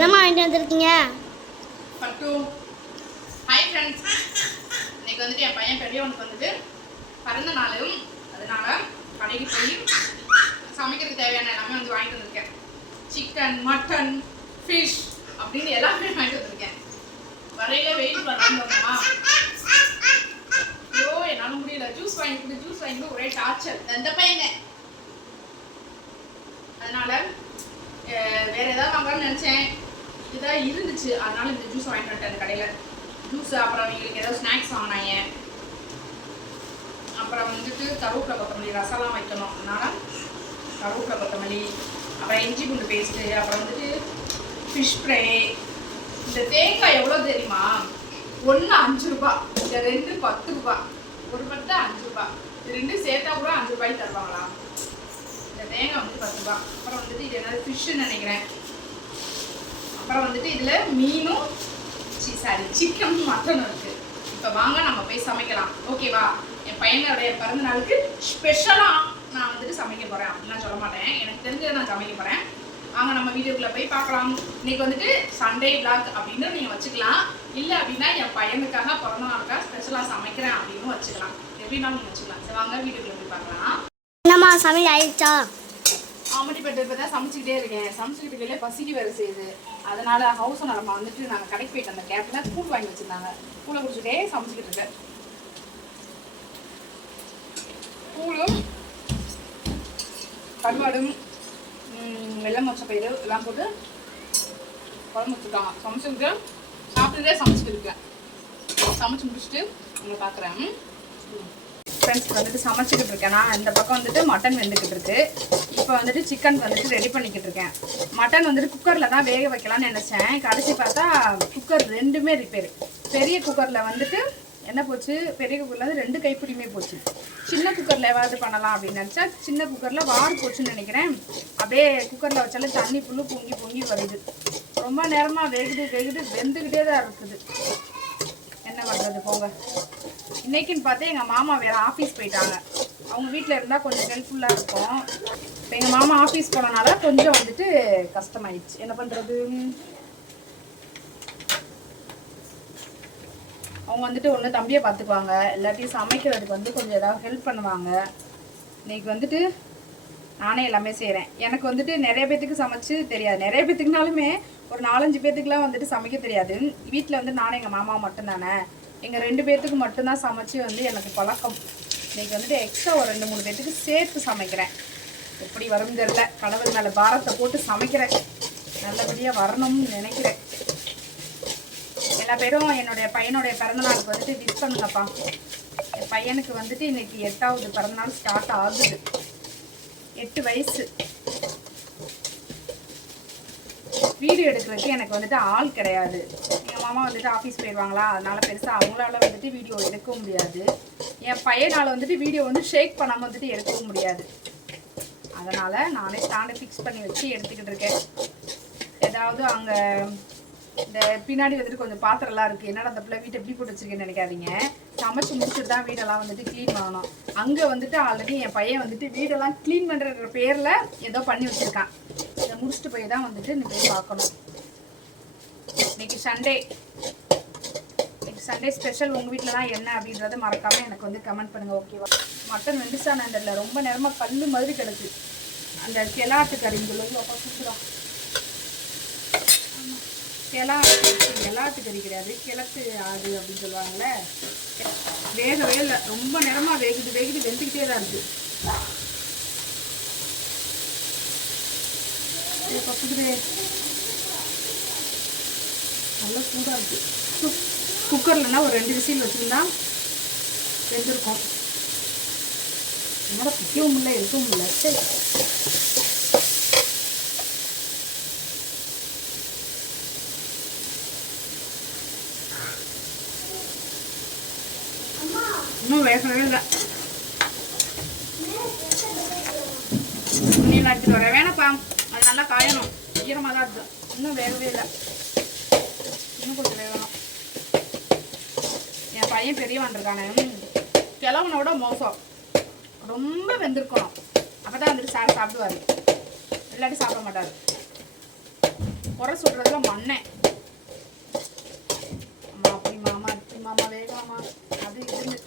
என்னம்மா வாங்கிட்டு வந்திருக்கீங்க? பட்டு. ஹாய் ஃப்ரெண்ட்ஸ் இன்னைக்கு வந்துட்டு என் பையன் பெரியவனுக்கு வந்துட்டு பிறந்த நாளும் அதனால கடைக்கு போய் சமைக்கிறதுக்கு தேவையான எல்லாமே வந்து வாங்கிட்டு வந்திருக்கேன். சிக்கன் மட்டன் ஃபிஷ் அப்படின்னு எல்லாமே வாங்கிட்டு வந்திருக்கேன். வரையில வெயிட் பண்ணணுமா ஐயோ என்னால முடியல. ஜூஸ் வாங்கிட்டு ஜூஸ் வாங்கிட்டு ஒரே டார்ச்சர் எந்த பையங்க? அதனால வேற ஏதாவது வாங்கலாம்னு நினைச்சேன். இதாக இருந்துச்சு. அதனால இந்த ஜூஸ் வாங்கிட்டு வந்துட்டேன் கடையில். ஜூஸ் அப்புறம் அவங்களுக்கு ஏதாவது ஸ்நாக்ஸ் வாங்கினாங்க. அப்புறம் வந்துட்டு கருவேப்பிலை கொத்தமல்லி ரசம்லாம் வைக்கணும். அதனால கருவேப்பிலை கொத்தமல்லி அப்புறம் இஞ்சி பூண்டு பேஸ்ட்டு அப்புறம் வந்துட்டு ஃபிஷ் ஃப்ரை இந்த தேங்காய் எவ்வளோ தெரியுமா? ஒன்று அஞ்சு ரூபா. இந்த ரெண்டு பத்து ரூபா. ஒரு பத்து அஞ்சு ரூபா. இது ரெண்டு சேர்த்தா கூட அஞ்சு ரூபாய்க்கு தருவாங்களா? இந்த தேங்காய் வந்து பத்து ரூபா. அப்புறம் வந்துட்டு இது என்னது? ஃபிஷ்ஷுன்னு நினைக்கிறேன். அப்புறம் வந்துட்டு இதில் மீனும் சி சாரி சிக்கனும் மட்டனும் இருக்குது இப்போ வாங்க நம்ம போய் சமைக்கலாம். ஓகேவா என் பையனுடைய பிறந்த நாளுக்கு ஸ்பெஷலாக நான் வந்துட்டு சமைக்க போகிறேன் அப்படிலாம் சொல்ல மாட்டேன். எனக்கு தெரிஞ்சதை நான் சமைக்க போகிறேன் வாங்க நம்ம வீடியோக்குள்ளே போய் பார்க்கலாம். இன்னைக்கு வந்துட்டு சண்டே vlog அப்படின்னு நீங்கள் வச்சுக்கலாம். இல்லை அப்படின்னா என் பையனுக்காக பிறந்த நாளுக்காக ஸ்பெஷலாக சமைக்கிறேன் அப்படின்னு வச்சுக்கலாம். எப்படின்னா நீங்கள் வச்சுக்கலாம். சரி வாங்க வீடியோக்குள்ளே போய் பார்க்கலாம். என்னம்மா சமையல் ஆயிடுச்சா? காமெடி பட்டு இப்போ தான் சமைச்சிக்கிட்டே இருக்கேன். சமைச்சிக்கிட்டு இருக்கையிலே பசிக்கு வேறு செய்யுது. அதனால் ஹவுஸ் ஓனர் வந்துட்டு நாங்கள் கடைக்கு போயிட்டு அந்த கேப்பில் கூழ் வாங்கி வச்சிருந்தாங்க. கூழை குடிச்சுட்டே சமைச்சிக்கிட்டு இருக்கேன். கூழும் கருவாடும் வெள்ளம் வெள்ளை மொச்சப்பயிறு எல்லாம் போட்டு குழம்பு வச்சுருக்காங்க. சமைச்சுக்கிட்டு சாப்பிட்டுட்டே சமைச்சிட்டு இருக்கேன். சமைச்சு முடிச்சுட்டு உங்களை பார்க்குறேன் ஃப்ரெண்ட்ஸ் வந்துட்டு சமைச்சிக்கிட்டு இருக்கேன். நான் இந்த பக்கம் வந்துட்டு மட்டன் வெந்துக்கிட்டு இருக்கு. இப்போ வந்துட்டு சிக்கன் வந்துட்டு ரெடி பண்ணிக்கிட்டு இருக்கேன். மட்டன் வந்துட்டு குக்கரில் தான் வேக வைக்கலாம்னு நினச்சேன். கடைசி பார்த்தா குக்கர் ரெண்டுமே ரிப்பேர் பெரிய குக்கரில் வந்துட்டு என்ன போச்சு? பெரிய குக்கரில் வந்து ரெண்டு கைப்பிடியுமே போச்சு. சின்ன குக்கரில் ஏதாவது பண்ணலாம் அப்படின்னு நினச்சா சின்ன குக்கரில் வார் போச்சுன்னு நினைக்கிறேன். அப்படியே குக்கரில் வச்சாலும் தண்ணி புல்லு பொங்கி பொங்கி வருது. ரொம்ப நேரமாக வேகுது வேகுது வெந்துக்கிட்டே தான் இருக்குது. என்ன பண்ணுறது போங்க. இன்னைக்குன்னு பார்த்தா எங்கள் மாமா வேறு ஆஃபீஸ் போயிட்டாங்க. அவங்க வீட்டில் இருந்தால் கொஞ்சம் ஹெல்ப்ஃபுல்லாக இருக்கும். இப்போ எங்கள் மாமா ஆஃபீஸ் போனனால கொஞ்சம் வந்துட்டு கஷ்டமாயிடுச்சு. என்ன பண்ணுறது அவங்க வந்துட்டு ஒன்று தம்பியை பார்த்துக்குவாங்க. இல்லாட்டி சமைக்கிறதுக்கு வந்து கொஞ்சம் ஏதாவது ஹெல்ப் பண்ணுவாங்க. இன்னைக்கு வந்துட்டு நானே எல்லாமே செய்கிறேன் எனக்கு வந்துட்டு நிறைய பேத்துக்கு சமைச்சு தெரியாது. நிறைய பேத்துக்குனாலுமே ஒரு நாலஞ்சு பேத்துக்குலாம் வந்துட்டு சமைக்க தெரியாது. வீட்டில் வந்து நானும் எங்கள் மாமா மட்டும்தானே. எங்கள் ரெண்டு பேர்த்துக்கு மட்டும்தான் சமைச்சு வந்து எனக்கு பழக்கம். இன்றைக்கி வந்துட்டு எக்ஸ்ட்ரா ஒரு ரெண்டு மூணு பேர்த்துக்கு சேர்த்து சமைக்கிறேன். எப்படி வரும் தெரில கடவுள் மேலே பாரத்தை போட்டு சமைக்கிறேன். நல்லபடியாக வரணும்னு நினைக்கிறேன். எல்லா பேரும் என்னுடைய பையனுடைய பிறந்தநாளுக்கு வந்துட்டு விஷ் பண்ணுங்கப்பா. என் பையனுக்கு வந்துட்டு இன்றைக்கி எட்டாவது பிறந்தநாள் ஸ்டார்ட் ஆகுது. எட்டு வயசு. வீடியோ எடுக்கிறதுக்கு எனக்கு வந்துட்டு ஆள் கிடையாது. எங்கள் மாமா வந்துட்டு ஆஃபீஸ் போயிடுவாங்களா அதனால பெருசாக அவங்களால வந்துட்டு வீடியோ எடுக்க முடியாது. என் பையனால் வந்துட்டு வீடியோ வந்து ஷேக் பண்ணாமல் வந்துட்டு எடுக்கவும் முடியாது. அதனால் நானே ஸ்டாண்டை ஃபிக்ஸ் பண்ணி வச்சு எடுத்துக்கிட்டு இருக்கேன். ஏதாவது அங்கே இந்த பின்னாடி வந்துட்டு கொஞ்சம் பாத்திரம்லாம் இருக்குது என்னடா அந்த பிள்ளை வீட்டை எப்படி போட்டு வச்சுருக்கேன்னு நினைக்காதீங்க. சமைச்சு முடிச்சுட்டு தான் வீடெல்லாம் வந்துட்டு க்ளீன் பண்ணணும். அங்கே வந்துட்டு ஆல்ரெடி என் பையன் வந்துட்டு வீடெல்லாம் க்ளீன் பண்ணுற பேரில் ஏதோ பண்ணி வச்சுருக்கான். இதை முடிச்சுட்டு போய் தான் வந்துட்டு நீ போய் பார்க்கணும். இன்னைக்கு சண்டே இன்னைக்கு சண்டே ஸ்பெஷல் உங்கள் வீட்டிலலாம் என்ன அப்படின்றத மறக்காமல் எனக்கு வந்து கமெண்ட் பண்ணுங்கள் ஓகேவா மட்டன் வெந்துச்சான ரொம்ப நேரமாக கல் மாதிரி கிடக்கு. அந்த கெலாட்டு கறின்னு சூப்பராக அப்பா கிளா கிளாட்டு கறி கிடையாது கிழக்கு ஆடு அப்படின்னு சொல்லுவாங்கல்ல. வேகவே இல்லை ரொம்ப நேரமாக வேகுது வேகுது வெந்துக்கிட்டே தான் இருக்குது ஏ, நல்லா சூடாக இருக்குது குக்கர்லன்னா ஒரு ரெண்டு விசில் வச்சுருந்தா வெந்திருக்கும். என்னோட பிக்கவும் இல்லை எடுக்கவும் இல்லை. சரி. இன்னும் வேகவே இல்லை நீ எடுத்துட்டு வர. வேணாப்பா. அது நல்லா காயணும். ஈரமாக தான் இருக்குது இன்னும் வேகவே இல்லை. இன்னும் கொஞ்சம் வேகணும். என் பையன் பெரியவன் இருக்கானே. கிழவனை மோசம். ரொம்ப வெந்திருக்கணும். அப்போ தான் வந்துட்டு சார் சாப்பிடுவார். இல்லாட்டி சாப்பிட மாட்டார். குறை சொல்கிறதுல மண்ணேன் அம்மா அப்படி மாமா இப்படி மாமா வேகமாமா அது இதுன்னு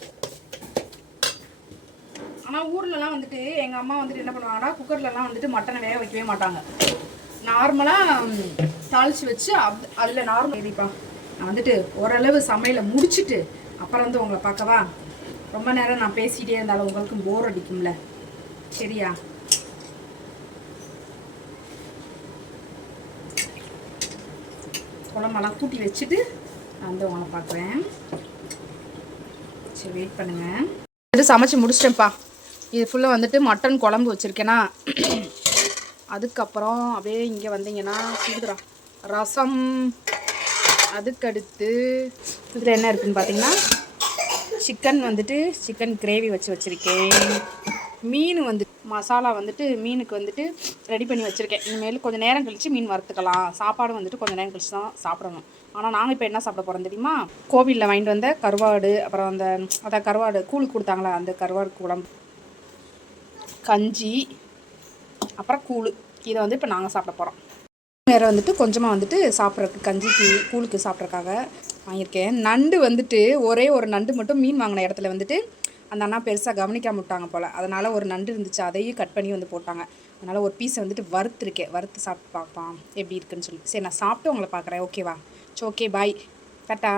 ஆனால் ஊர்லலாம் வந்துட்டு எங்கள் அம்மா வந்துட்டு என்ன பண்ணுவாங்கன்னா குக்கர்லலாம் வந்துட்டு மட்டனை வேக வைக்கவே மாட்டாங்க. நார்மலாக தாளித்து வச்சு அப் அதில் நார்மல் சரிப்பா நான் வந்துட்டு ஓரளவு சமையலை முடிச்சுட்டு அப்புறம் வந்து உங்களை பார்க்கவா? ரொம்ப நேரம் நான் பேசிகிட்டே இருந்தாலும் உங்களுக்கும் போர் அடிக்கும்ல. சரியா? குழம்பெல்லாம் கூட்டி வச்சுட்டு நான் வந்து உங்களை பார்க்குறேன். சரி வெயிட் பண்ணுங்கள் வந்துட்டு சமைச்சு முடிச்சிட்டேன்ப்பா. இது ஃபுல்லாக வந்துட்டு மட்டன் குழம்பு வச்சுருக்கேன்னா அதுக்கப்புறம் அப்படியே இங்கே வந்தீங்கன்னா சுடுதுரா ரசம் அதுக்கடுத்து இதில் என்ன இருக்குதுன்னு பார்த்தீங்கன்னா சிக்கன் வந்துட்டு சிக்கன் கிரேவி வச்சு வச்சுருக்கேன். மீன் வந்து மசாலா வந்துட்டு மீனுக்கு வந்துட்டு ரெடி பண்ணி வச்சுருக்கேன். இனிமேல் கொஞ்சம் நேரம் கழித்து மீன் வறுத்துக்கலாம். சாப்பாடு வந்துட்டு கொஞ்சம் நேரம் கழித்து தான் சாப்பிடணும். ஆனால் நாங்கள் இப்போ என்ன சாப்பிட போகிறோம் தெரியுமா? கோவிலில் வாங்கிட்டு வந்த கருவாடு அப்புறம் அந்த அதான் கருவாடு கூழ் கொடுத்தாங்களா அந்த கருவாடு குழம்பு. கஞ்சி அப்புறம் கூழ். இதை வந்து இப்போ நாங்கள் சாப்பிட போகிறோம் வேறு வந்துட்டு கொஞ்சமாக வந்துட்டு சாப்பிட்றதுக்கு கஞ்சிக்கு கூழுக்கு சாப்பிட்றக்காக வாங்கியிருக்கேன். நண்டு வந்துட்டு ஒரே ஒரு நண்டு மட்டும் மீன் வாங்கின இடத்துல வந்துட்டு அந்த அண்ணா பெருசாக கவனிக்காம விட்டாங்க போல். அதனால் ஒரு நண்டு இருந்துச்சு அதையும் கட் பண்ணி வந்து போட்டாங்க. அதனால் ஒரு பீஸை வந்துட்டு வறுத்துருக்கேன். வறுத்து சாப்பிட்டு பார்ப்பான் எப்படி இருக்குன்னு சொல்லி. சரி நான் சாப்பிட்டு உங்களை பார்க்குறேன். ஓகேவா சரி ஓகே பாய் கட்டா